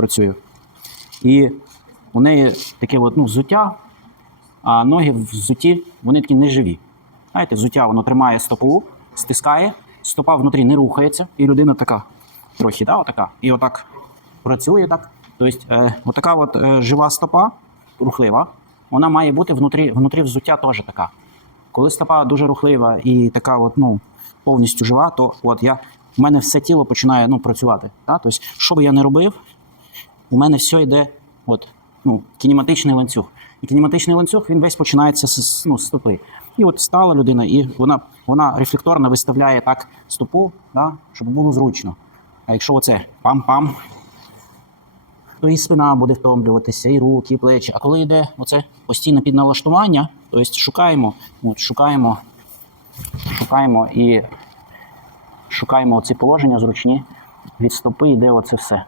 працюю. І у неї таке от, ну, взуття, а ноги в взутті, вони такі неживі. Знаєте, взуття воно тримає стопу, стискає, стопа внутрі не рухається, і людина така трохи, да, отака. І отак працює так. Тобто, е, отака от е, жива стопа, рухлива, вона має бути внутрі, внутрі взуття теж така. Коли стопа дуже рухлива і така от, ну, повністю жива, то от я, в мене все тіло починає ну, працювати. Тобто, що би я не робив, у мене все йде от, ну, кінематичний ланцюг. І кінематичний ланцюг він весь починається з, ну, стопи. І от стала людина, і вона, вона рефлекторно виставляє так стопу, да, щоб було зручно. А якщо оце пам-пам, то і спина буде втомлюватися, і руки, і плечі. А коли йде оце постійне підналаштування, тобто шукаємо, от, шукаємо, шукаємо і шукаємо ці положення зручні. Від стопи йде оце все.